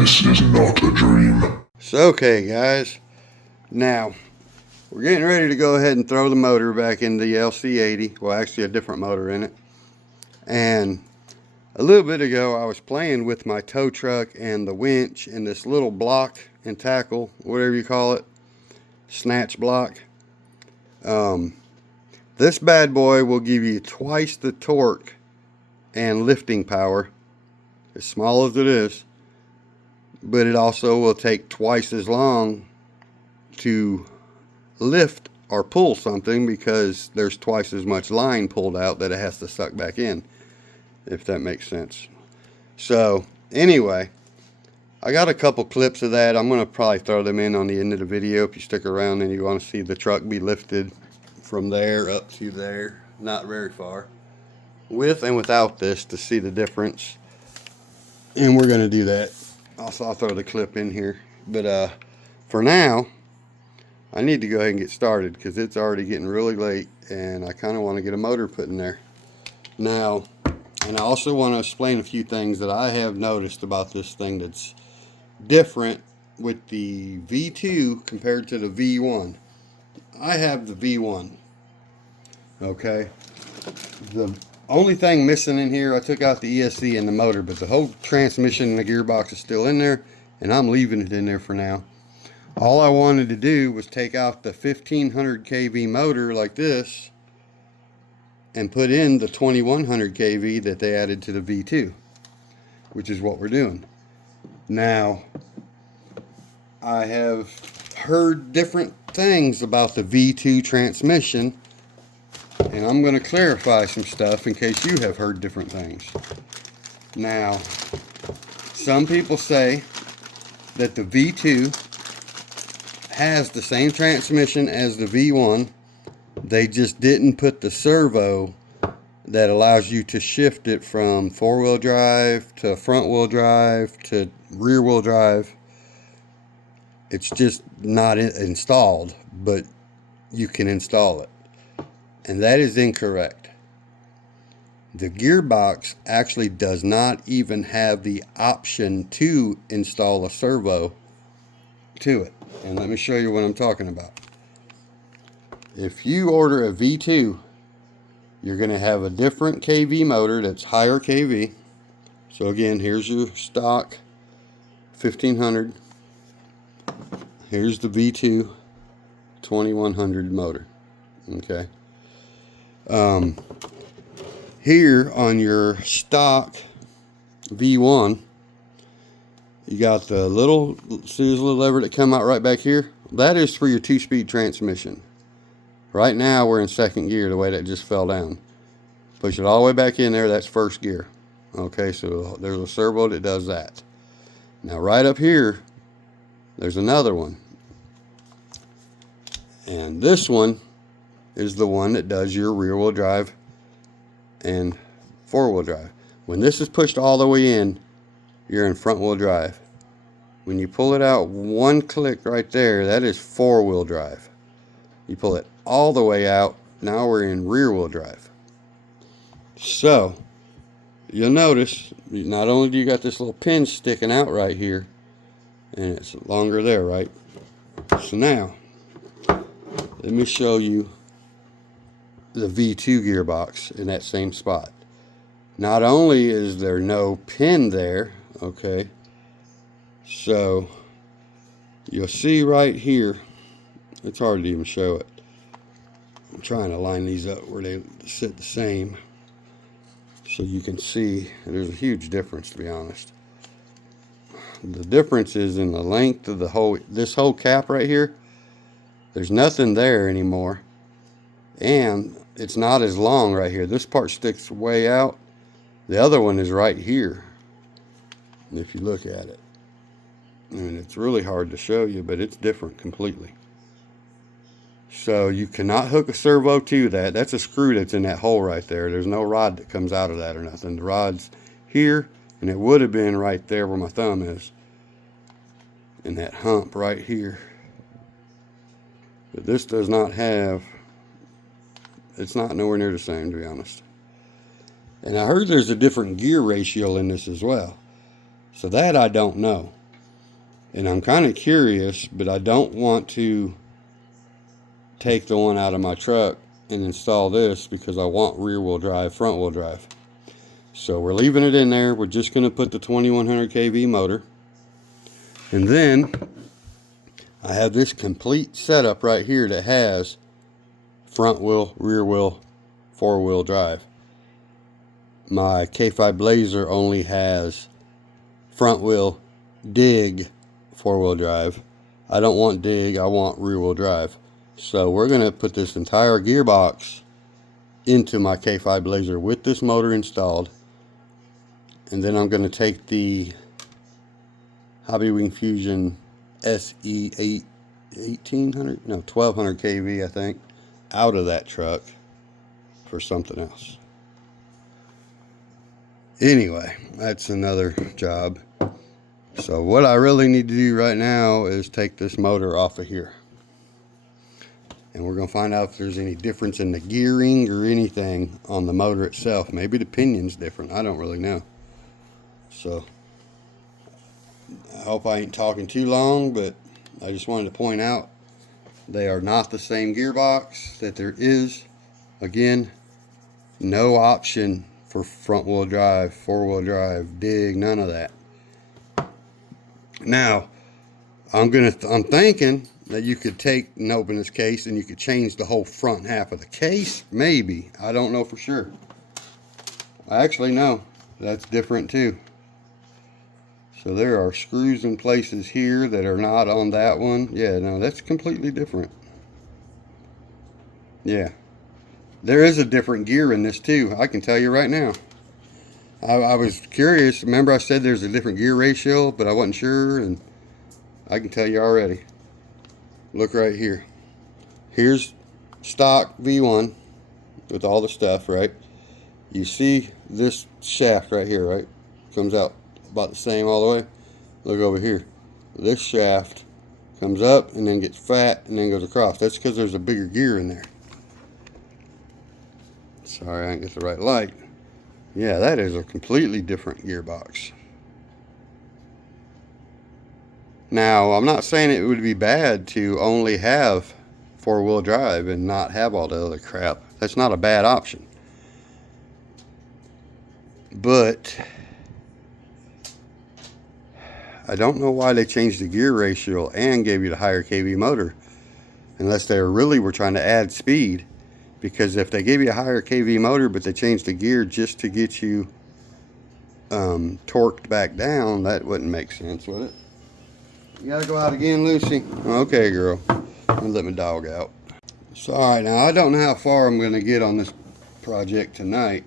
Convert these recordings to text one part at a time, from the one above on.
This is not a dream. So, okay guys, now we're getting ready to go ahead and throw the motor back in the LC80. Well, actually a different motor in it. And a little bit ago I was playing with my tow truck and the winch and this little block and tackle, whatever you call it, snatch block. This bad boy will give you twice the torque and lifting power, as small as it is, but it also will take twice as long to lift or pull something because there's twice as much line pulled out that it has to suck back in, if that makes sense. So anyway, I got a couple clips of that. I'm going to probably throw them in on the end of the video if you stick around and you want to see the truck be lifted from there up to there, not very far, with and without this, to see the difference. And we're going to do that. Also, I'll throw the clip in here, but for now I need to go ahead and get started because it's already getting really late and I kind of want to get a motor put in there now. And I also want to explain a few things that I have noticed about this thing that's different with the V2 compared to the V1. I have the V1. Okay, the only thing missing in here, I took out the ESC and the motor, but the whole transmission and the gearbox is still in there, and I'm leaving it in there for now. All I wanted to do was take out the 1500 kV motor like this and put in the 2100 kV that they added to the V2, which is what we're doing. Now, I have heard different things about the V2 transmission, and I'm going to clarify some stuff in case you have heard different things. Now, some people say that the V2 has the same transmission as the V1. They just didn't put the servo that allows you to shift it from four-wheel drive to front-wheel drive to rear-wheel drive. It's just not installed, but you can install it. And that is incorrect. The gearbox actually does not even have the option to install a servo to it. And let me show you what I'm talking about. If you order a V2, you're going to have a different kV motor that's higher kV. So again, here's your stock 1500. Here's the V2 2100 motor. Okay. Here on your stock V1, you got the little lever that come out right back here. That is for your 2-speed transmission. Right now we're in second gear, the way that just fell down. Push it all the way back in there, that's first gear. Okay, so there's a servo that does that. Now right up here, there's another one. And this one is the one that does your rear-wheel drive and four-wheel drive. When this is pushed all the way in, you're in front-wheel drive. When you pull it out one click right there, that is four-wheel drive. You pull it all the way out, now we're in rear-wheel drive. So you'll notice not only do you got this little pin sticking out right here, and it's longer there, right? So now let me show you the V2 gearbox in that same spot. Not only is there no pin there, okay, so you'll see right here, it's hard to even show it. I'm trying to line these up where they sit the same so you can see there's a huge difference, to be honest. The difference is in the length of this whole cap right here. There's nothing there anymore, and it's not as long right here. This part sticks way out. The other one is right here. And if you look at it, I mean, it's really hard to show you, but it's different completely. So you cannot hook a servo to that. That's a screw that's in that hole right there. There's no rod that comes out of that or nothing. The rod's here, and it would have been right there where my thumb is, in that hump right here. But this does not have, it's not nowhere near the same, to be honest. And I heard there's a different gear ratio in this as well. So that I don't know. And I'm kind of curious, but I don't want to take the one out of my truck and install this because I want rear wheel drive, front wheel drive. So we're leaving it in there. We're just going to put the 2100 kV motor. And then I have this complete setup right here that has front wheel, rear wheel, four wheel drive. My K5 Blazer only has front wheel, dig, four wheel drive. I don't want dig, I want rear wheel drive. So we're going to put this entire gearbox into my K5 Blazer with this motor installed. And then I'm going to take the Hobbywing Fusion SE8 1800, no, 1200 kV, I think, out of that truck for something else. Anyway, that's another job. So what I really need to do right now is take this motor off of here. And we're going to find out if there's any difference in the gearing or anything on the motor itself. Maybe the pinion's different. I don't really know. So I hope I ain't talking too long, but I just wanted to point out they are not the same gearbox, that there is, again, no option for front wheel drive, four wheel drive, dig, none of that. Now, I'm thinking that you could take and open this case and you could change the whole front half of the case. Maybe. I don't know for sure. Actually, no. That's different too. So there are screws in places here that are not on that one. Yeah, no, that's completely different. Yeah. There is a different gear in this too. I can tell you right now. I was curious. Remember I said there's a different gear ratio, but I wasn't sure, and I can tell you already. Look right here. Here's stock V1 with all the stuff, right? You see this shaft right here, right? Comes out about the same all the way. Look over here. This shaft comes up and then gets fat and then goes across. That's because there's a bigger gear in there. Sorry, I didn't get the right light. Yeah, that is a completely different gearbox. Now, I'm not saying it would be bad to only have four-wheel drive and not have all the other crap. That's not a bad option. But I don't know why they changed the gear ratio and gave you the higher kV motor, unless they really were trying to add speed. Because if they gave you a higher kV motor but they changed the gear just to get you torqued back down, that wouldn't make sense, would it? You gotta go out again, Lucy? Okay, girl. I'll let my dog out. So, alright, now I don't know how far I'm gonna get on this project tonight.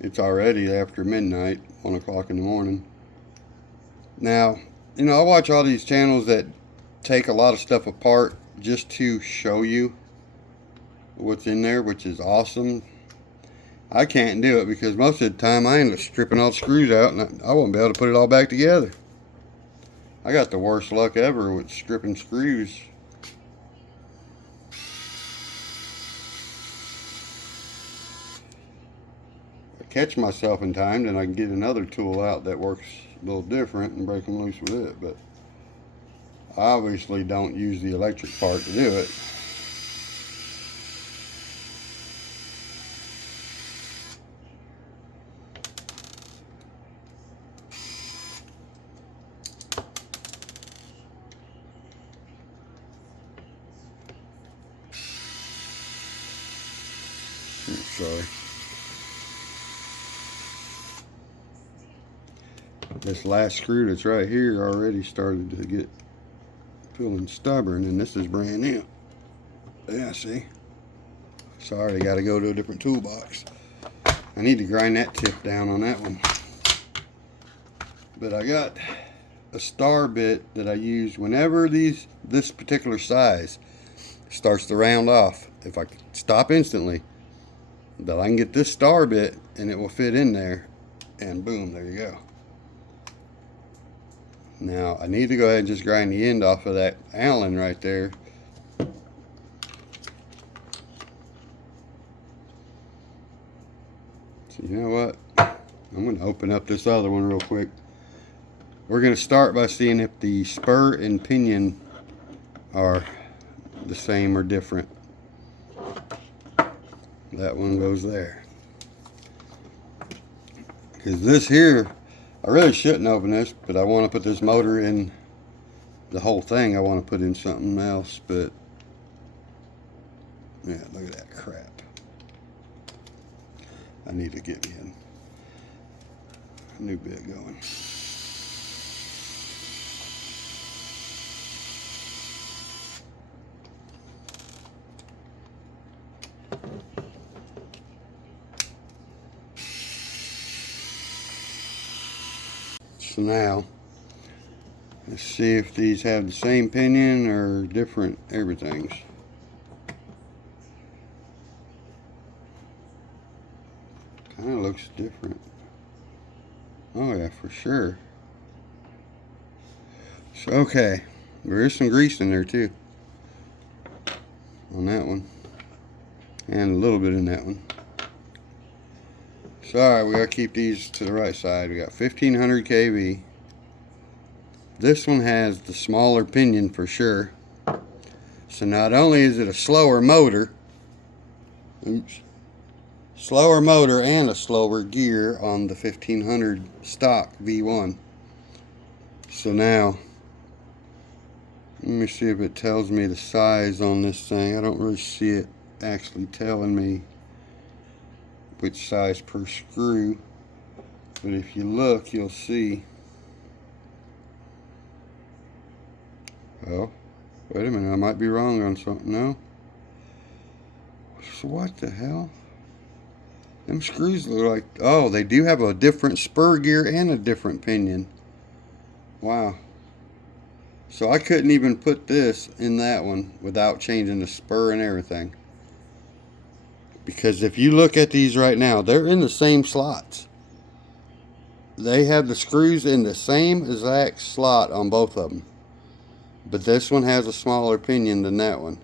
It's already after midnight, 1 o'clock in the morning. Now, you know, I watch all these channels that take a lot of stuff apart just to show you what's in there, which is awesome. I can't do it because most of the time I end up stripping all the screws out and I won't be able to put it all back together. I got the worst luck ever with stripping screws. If I catch myself in time, then I can get another tool out that works a little different and break them loose with it, but I obviously don't use the electric part to do it. Sorry. This last screw that's right here already started to get feeling stubborn, and this is brand new. Yeah, see? Sorry, I gotta go to a different toolbox. I need to grind that tip down on that one. But I got a star bit that I use whenever this particular size starts to round off. If I stop instantly, but I can get this star bit and it will fit in there, and boom, there you go. Now I need to go ahead and just grind the end off of that Allen right there. So you know what? I'm going to open up this other one real quick. We're going to start by seeing if the spur and pinion are the same or different. That one goes there. Because this here, I really shouldn't open this, but I want to put this motor in the whole thing. I want to put in something else, but yeah, look at that crap. I need to get me a new bit going. So now, let's see if these have the same pinion or different everything's. Kind of looks different. Oh yeah, for sure. So, okay, there is some grease in there too. On that one. And a little bit in that one. So, alright, we gotta keep these to the right side. We got 1500 kV. This one has the smaller pinion for sure. So not only is it a slower motor, slower motor and a slower gear on the 1500 stock V1. So now, let me see if it tells me the size on this thing. I don't really see it actually telling me which size per screw, but if you look, you'll see. Oh, wait a minute, I might be wrong on something. No. So what the hell? Them screws look like, oh, they do have a different spur gear and a different pinion. Wow. So I couldn't even put this in that one without changing the spur and everything. Because if you look at these right now, they're in the same slots. They have the screws in the same exact slot on both of them. But this one has a smaller pinion than that one.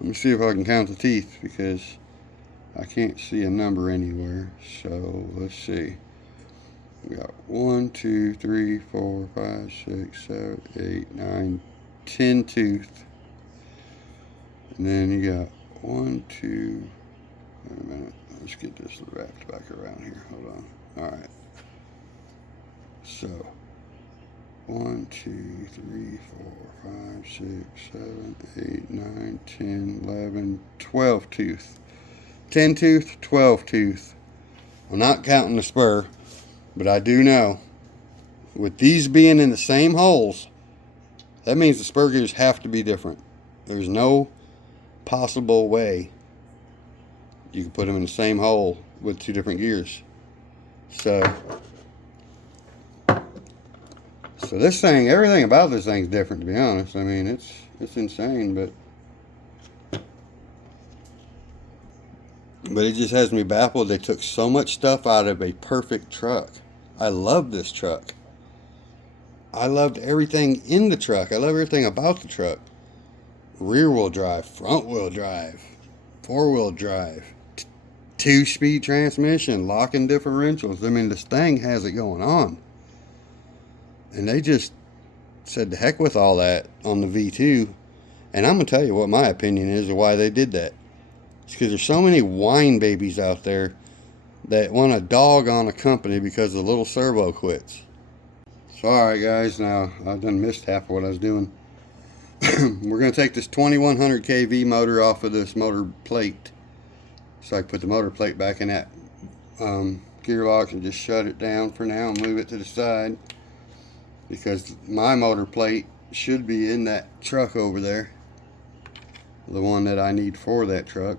Let me see if I can count the teeth, because I can't see a number anywhere. So let's see. We got 1, 2, 3, 4, 5, 6, 7, 8, 9, 10 teeth. And then you got 1, 2. Wait a minute. Let's get this wrapped back around here. Hold on. Alright. So 1, 2, 3, 4, 5, 6, 7, 8, 9, 10, 11, 12 tooth. 10 tooth, 12 tooth. I'm not counting the spur, but I do know with these being in the same holes, that means the spur gears have to be different. There's no possible way you can put them in the same hole with two different gears. So this thing, everything about this thing is different, to be honest. I mean, it's insane, but it just has me baffled. They took so much stuff out of a perfect truck. I love this truck. I loved everything in the truck. I love everything about the truck. Rear wheel drive, front wheel drive, 4-wheel drive, 2-speed transmission, locking differentials. I mean, this thing has it going on. And they just said the heck with all that on the V2. And I'm going to tell you what my opinion is of why they did that. It's because there's so many whine babies out there that want to dog on a company because the little servo quits. So alright guys, now I've done missed half of what I was doing. We're going to take this 2100 kV motor off of this motor plate. So I can put the motor plate back in that gearbox and just shut it down for now and move it to the side. Because my motor plate should be in that truck over there. The one that I need for that truck.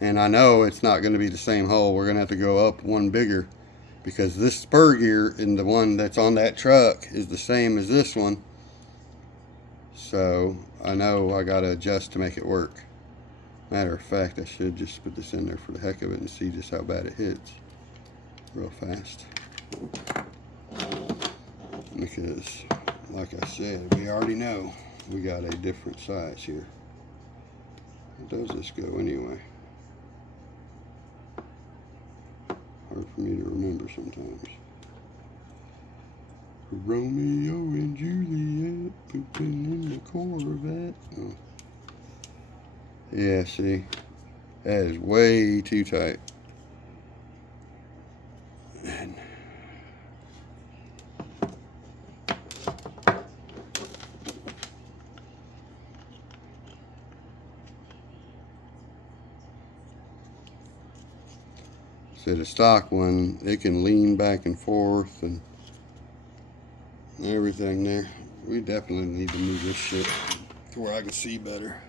And I know it's not going to be the same hole. We're going to have to go up one bigger. Because this spur gear in the one that's on that truck is the same as this one. So I know I got to adjust to make it work. Matter of fact, I should just put this in there for the heck of it and see just how bad it hits. Real fast. Because, like I said, we already know we got a different size here. Where does this go anyway? Hard for me to remember sometimes. Romeo and Juliet pooping in the Corvette. Oh. Yeah, see, that is way too tight. And so the stock one, it can lean back and forth and everything there. We definitely need to move this shit to where I can see better.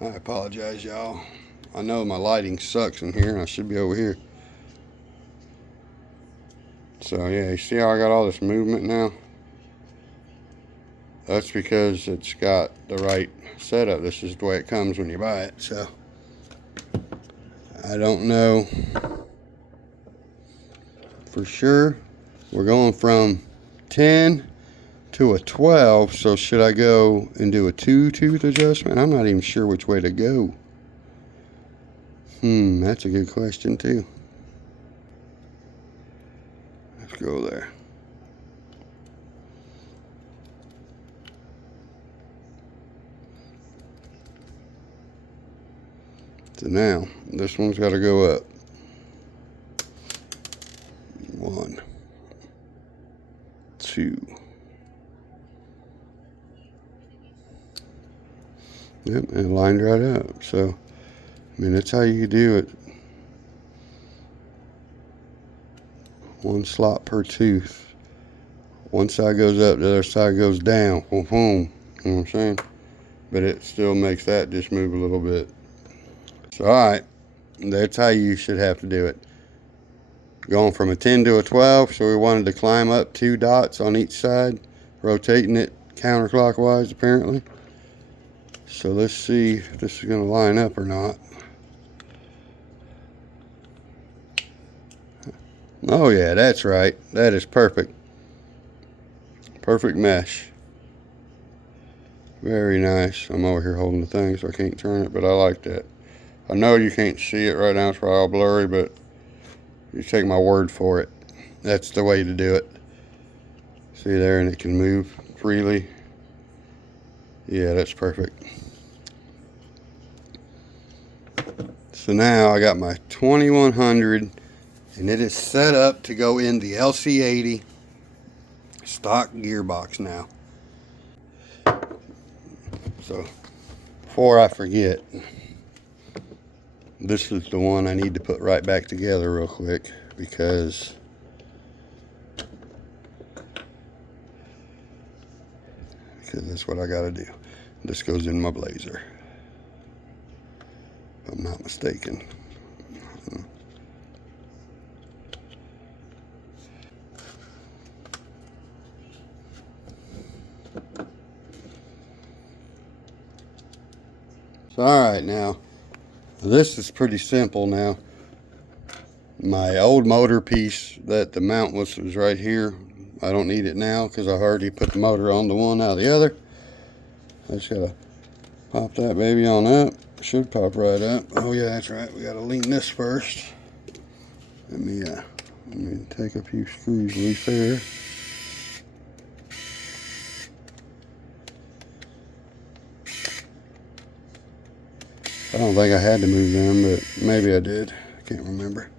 I apologize, y'all. I know my lighting sucks in here and I should be over here. So yeah, you see how I got all this movement now? That's because it's got the right setup. This is the way it comes when you buy it. So I don't know for sure. We're going from 10 to a 12, so should I go and do a 2-tooth adjustment? I'm not even sure which way to go. That's a good question too. Let's go there. So now, this one's got to go up. 1, 2. Yep, and it lined right up. So, I mean, that's how you do it. 1 slot per tooth. One side goes up, the other side goes down. Boom, boom. You know what I'm saying? But it still makes that just move a little bit. So, alright. That's how you should have to do it. Going from a 10 to a 12, so we wanted to climb up 2 dots on each side, rotating it counterclockwise apparently. So let's see if this is going to line up or not. Oh yeah, that's right. That is perfect. Perfect mesh. Very nice. I'm over here holding the thing so I can't turn it, but I like that. I know you can't see it right now, it's probably all blurry, but you take my word for it. That's the way to do it. See there, and it can move freely. Yeah, that's perfect. So now I got my 2100 and it is set up to go in the LC80 stock gearbox now. So before I forget, this is the one I need to put right back together real quick because that's what I gotta do. This goes in my Blazer, if I'm not mistaken. So alright, now this is pretty simple now. My old motor piece that the mount was right here. I don't need it now because I already put the motor on the one out of the other. I just gotta pop that baby on up. Should pop right up. Oh yeah, that's right. We gotta lean this first. Let me take a few screws loose there. I don't think I had to move them, but maybe I did. I can't remember.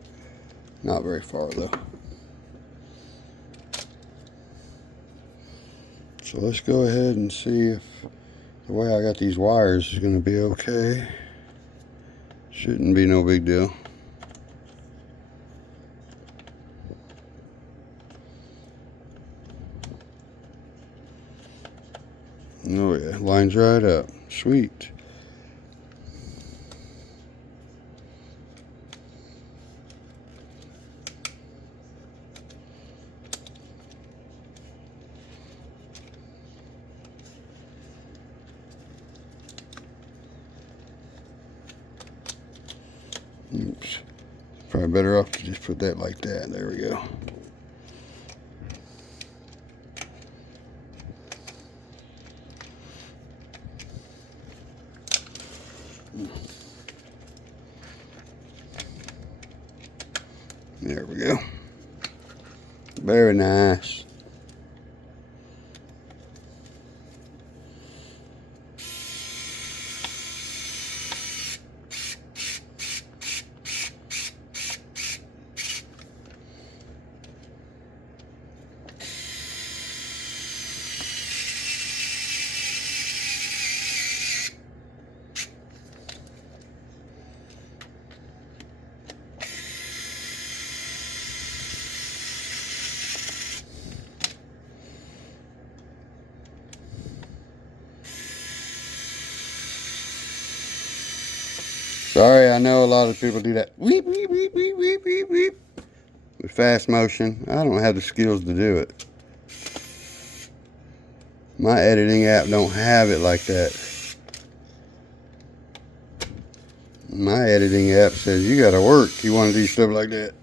Not very far though. So let's go ahead and see if the way I got these wires is going to be okay. Shouldn't be no big deal. Oh yeah, lines right up. Sweet. Oops. Probably better off to just put that like that. There we go. There we go. Very nice. Sorry, I know a lot of people do that. Weep, weep, weep, weep, weep, weep, weep. With fast motion. I don't have the skills to do it. My editing app don't have it like that. My editing app says you gotta work. You want to do stuff like that.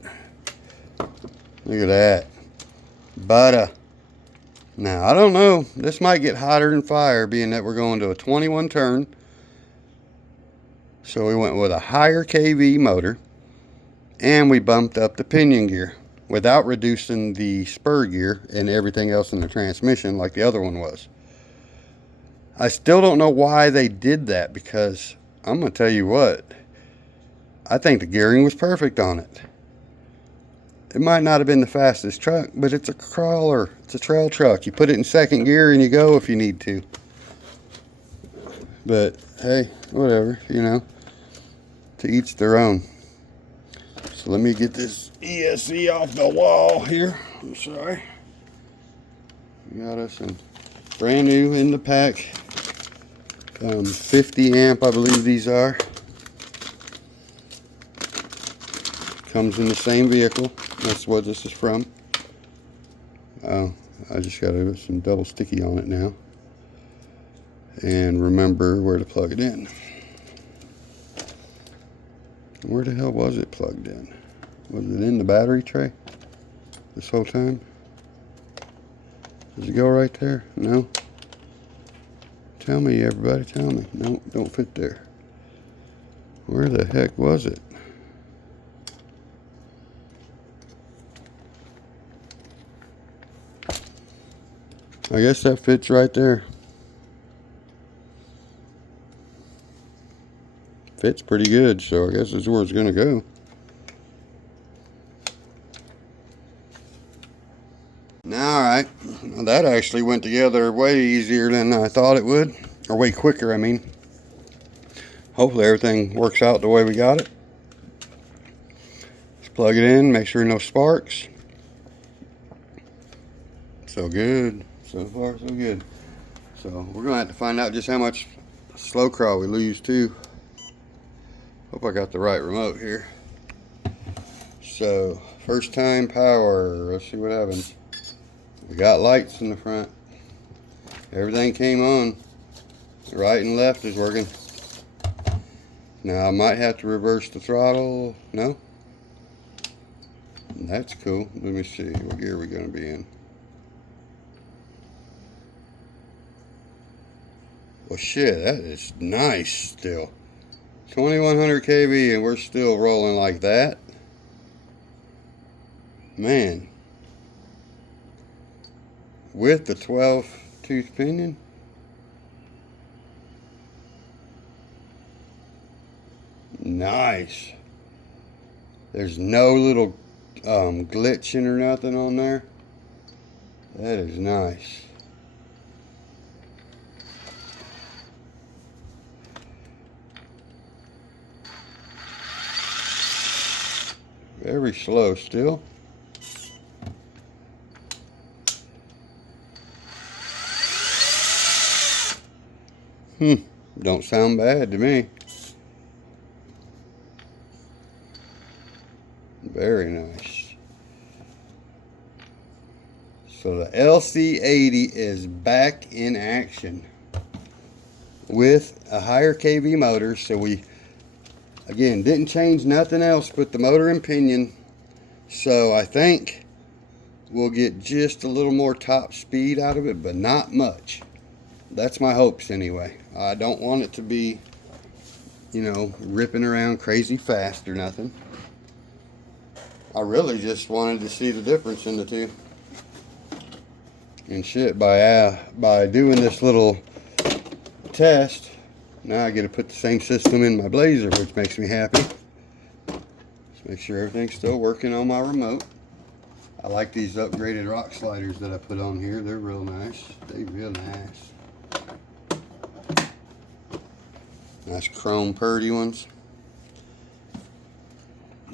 Look at that. Butter. Now, I don't know. This might get hotter than fire, being that we're going to a 21 turn. So we went with a higher kV motor. And we bumped up the pinion gear without reducing the spur gear and everything else in the transmission like the other one was. I still don't know why they did that, because I'm going to tell you what. I think the gearing was perfect on it. It might not have been the fastest truck, but it's a crawler. It's a trail truck. You put it in second gear and you go if you need to. But hey, whatever, you know. To each their own. So let me get this ESC off the wall here. I'm sorry. We got us some brand new in the pack. 50 amp, I believe these are. Comes in the same vehicle. That's what this is from. Oh, I just got to put some double sticky on it now. And remember where to plug it in. Where the hell was it plugged in? Was it in the battery tray this whole time? Does it go right there? No? Tell me, everybody, tell me. No, don't fit there. Where the heck was it? I guess that fits right there. Fits pretty good, so I guess that's where it's gonna go. Now, alright, well, that actually went together way easier than I thought it would, or way quicker, I mean. Hopefully everything works out the way we got it. Let's plug it in, make sure no sparks. So good, so far so good. So we're gonna have to find out just how much slow crawl we lose too. Hope I got the right remote here. So, first time power. Let's see what happens. We got lights in the front. Everything came on. Right and left is working. Now I might have to reverse the throttle. No? That's cool. Let me see. What gear are we going to be in? Well, shit, that is nice still. 2100 kV and we're still rolling like that. Man. With the 12 tooth pinion. Nice. There's no little glitching or nothing on there. That is nice. Very slow still. Don't sound bad to me. Very nice. So the LC80 is back in action with a higher kV motor. So we, again, didn't change nothing else but the motor and pinion. So I think we'll get just a little more top speed out of it, but not much. That's my hopes anyway. I don't want it to be, you know, ripping around crazy fast or nothing. I really just wanted to see the difference in the two. And shit, by doing this little test, now I get to put the same system in my Blazer, which makes me happy. Let's make sure everything's still working on my remote. I like these upgraded rock sliders that I put on here. They're real nice. They're real nice. Nice chrome purdy ones.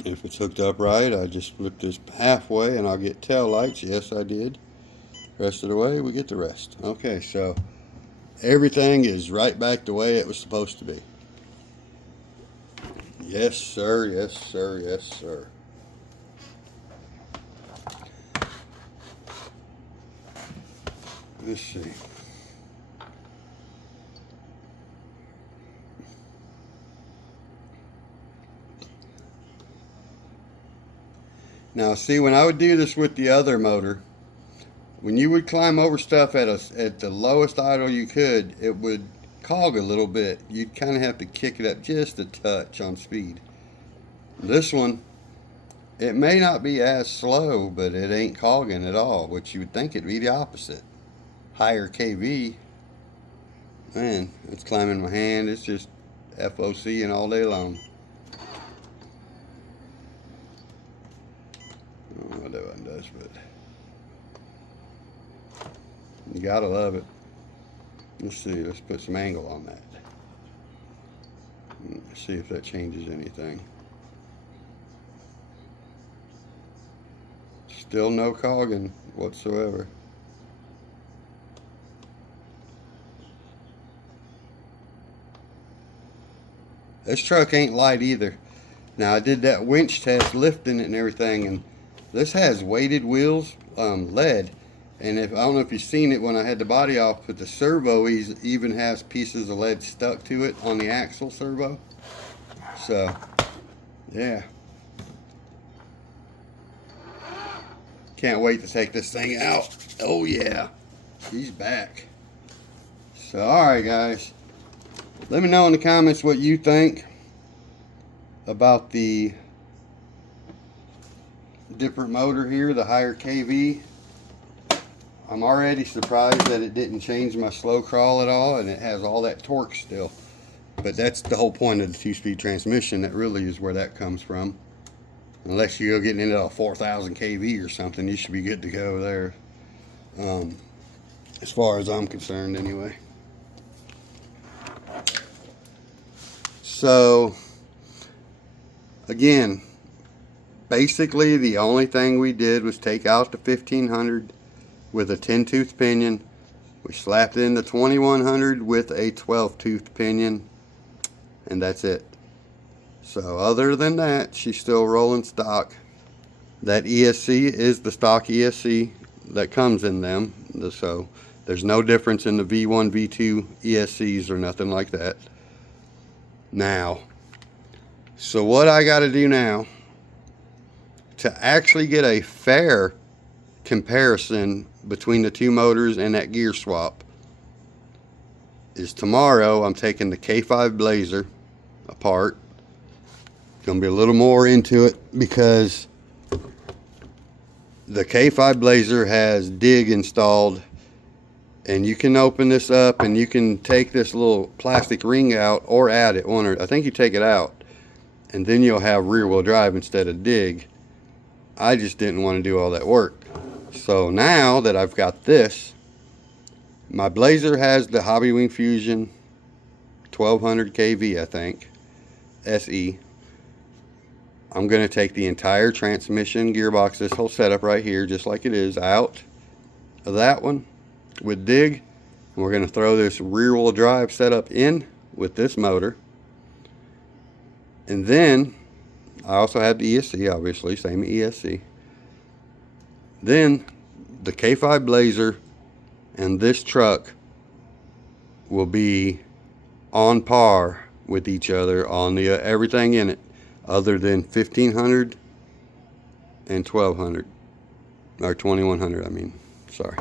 If it's hooked up right, I just flip this halfway and I'll get tail lights. Yes, I did. Rest of the way, we get the rest. Okay, so everything is right back the way it was supposed to be. Yes, sir. Yes, sir. Yes, sir. Let's see. Now, see, when I would do this with the other motor, when you would climb over stuff at the lowest idle you could, it would cog a little bit. You'd kind of have to kick it up just a touch on speed. This one, it may not be as slow, but it ain't cogging at all, which you would think it'd be the opposite. Higher KV, man, it's climbing my hand. It's just FOC and all day long. I don't know what that one does, but you gotta love it. Let's see, let's put some angle on that. Let's see if that changes anything. Still no cogging whatsoever. This truck ain't light either. Now I did that winch test lifting it and everything, and this has weighted wheels, lead. And I don't know if you've seen it when I had the body off, but the servo even has pieces of lead stuck to it on the axle servo. So, yeah. Can't wait to take this thing out. Oh yeah, she's back. So, alright guys. Let me know in the comments what you think about the different motor here, the higher KV. I'm already surprised that it didn't change my slow crawl at all, and it has all that torque still. But that's the whole point of the 2-speed transmission. That really is where that comes from. Unless you're getting into a 4,000 kV or something, you should be good to go there. As far as I'm concerned anyway. So, again, basically the only thing we did was take out the 1500 with a 10-tooth pinion. We slapped in the 2100 with a 12-tooth pinion, and that's it. So other than that, she's still rolling stock. That ESC is the stock ESC that comes in them. So there's no difference in the V1, V2 ESCs or nothing like that. Now, so what I got to do now to actually get a fair comparison between the two motors and that gear swap is tomorrow I'm taking the K5 Blazer apart. Gonna be a little more into it because the K5 Blazer has dig installed, and you can open this up and you can take this little plastic ring out or add it on, or I think you take it out, and then you'll have rear wheel drive instead of dig. I just didn't want to do all that work. So now that I've got this, my Blazer has the Hobby Wing Fusion 1200 kV, I think, SE. I'm going to take the entire transmission, gearbox, this whole setup right here, just like it is, out of that one with dig. And we're going to throw this rear wheel drive setup in with this motor. And then I also have the ESC, obviously, same ESC. Then the K5 Blazer and this truck will be on par with each other on the everything in it, other than 1500 and 1200, or 2100, I mean, sorry.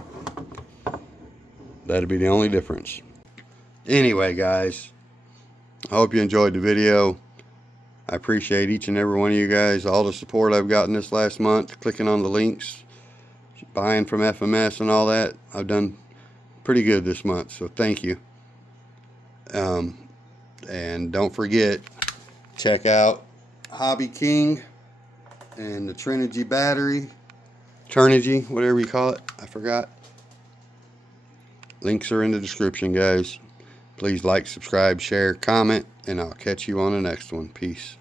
That'd be the only difference. Anyway, guys, I hope you enjoyed the video. I appreciate each and every one of you guys, all the support I've gotten this last month, clicking on the links, buying from FMS and all that. I've done pretty good this month, so thank you. And don't forget, check out Hobby King and the Trinergy battery, Turnigy, whatever you call it, I forgot. Links are in the description, guys. Please like, subscribe, share, comment, and I'll catch you on the next one. Peace.